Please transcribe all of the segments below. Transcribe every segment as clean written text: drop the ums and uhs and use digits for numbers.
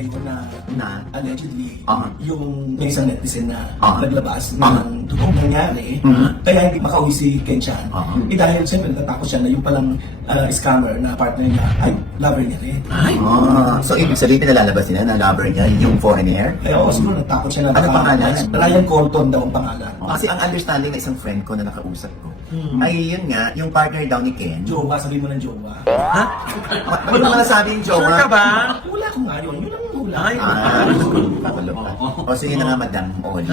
ngayon na allegedly Ah. yung may isang netizen na Ah. naglabas Ah. ng totoong nangyari, Mhm. kaya hindi makauwi si Ken Chan. Ah. Dahil siyempre natatakot siya na yung palang scammer na partner niya ay lover niya rin. So ibig sabihin nilalabas niya na lover niya yung foreigner? Kaya ako siguro natakot siya na Ano pangalan? Ryan Colton daw ang pangalan. Kasi ang understanding ng isang friend ko na nakausap ko, ay yun nga, yung partner daw ni Ken. Jowa, sabihin mo ng jowa. Bakit mo nasabi yung jowa? Sure ka ba? Hula ko nga yun. Yun ang hula. Ay, Pakulo ka. O sige na nga, Madam Oli.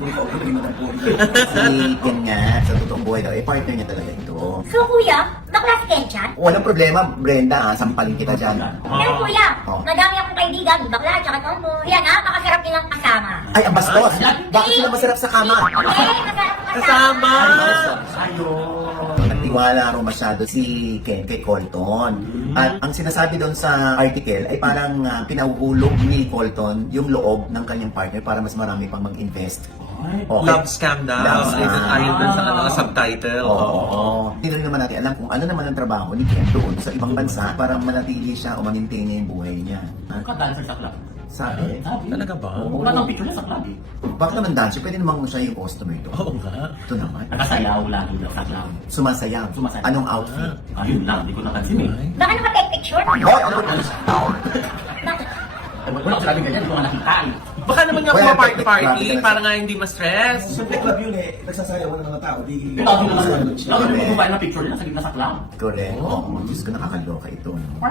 Hindi ko okay na po. Si Ken nga, sa totoong buhay daw, partner niya talaga ito. So kuya, bakla si Ken Chan? Walang problema, Brenda, sampalin kita dyan. Pero kuya, Oh. madami akong kaibigan, bakla, tsaka tomboy. Kaya napakasarap nilang kasama. Ay, ang bastos! Bakit sila masarap sa kama? Masarap kasama! Nagtiwala raw masyado si Ken kay Colton. At ang sinasabi doon sa article ay parang pinauhulog ni Colton yung loob ng kanyang partner para mas marami pang mag-invest. Okay. Love scam daw. Love scam. Ayon dun sa subtitle. Oo. Hindi rin naman natin alam kung ano naman ang trabaho ni Ken doon sa ibang bansa para manatili siya o ma-maintain niya yung buhay niya. Dancer sa club. Sabi? Talaga ba? Oo. Wala nang picture niya sa club eh. Bakit naman dancer? Pwede naman siya yung customer doon. Oo nga. Ito naman. Nakasayaw lagi daw sa club. Sumasayaw. Sumasayaw. Anong outfit? Ayun lang, hindi ko napansin eh. Baka naka-take picture? Hoy, ano ba? Bakit? Wala ko sinabing ganyan, hindi ko nga nakita eh. Baka naman nga Well, pumaparty-party grabe para nga hindi ma-stress. Siyempre club yun eh. Nagsasayaw ng mga tao. Di Lagi naman, lagi naman picture nila sa gitna sa club. Correct. Oo. Diyos ko, nakakaloka ito. No?